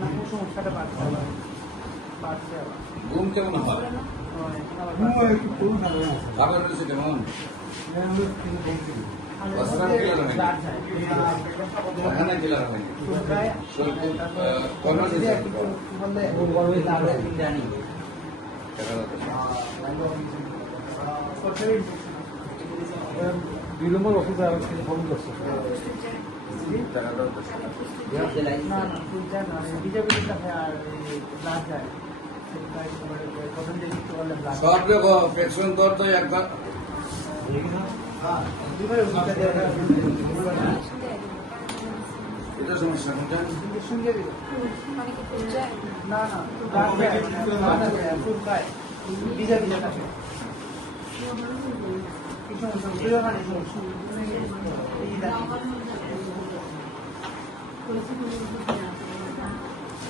না সমস্যাটা বাড়ছে আবার ঘুম কেমন হয়? খাবার রয়েছে কেমন? ওখানে ক্লিয়ার হয়নি। বিলম্বর ওষুধ আর ফোন করছে সব দেখো পেছন তোর তো একবার এটা সমস্যা কোনটা? না ভিজা ভিজা থাকে কি সমস্যা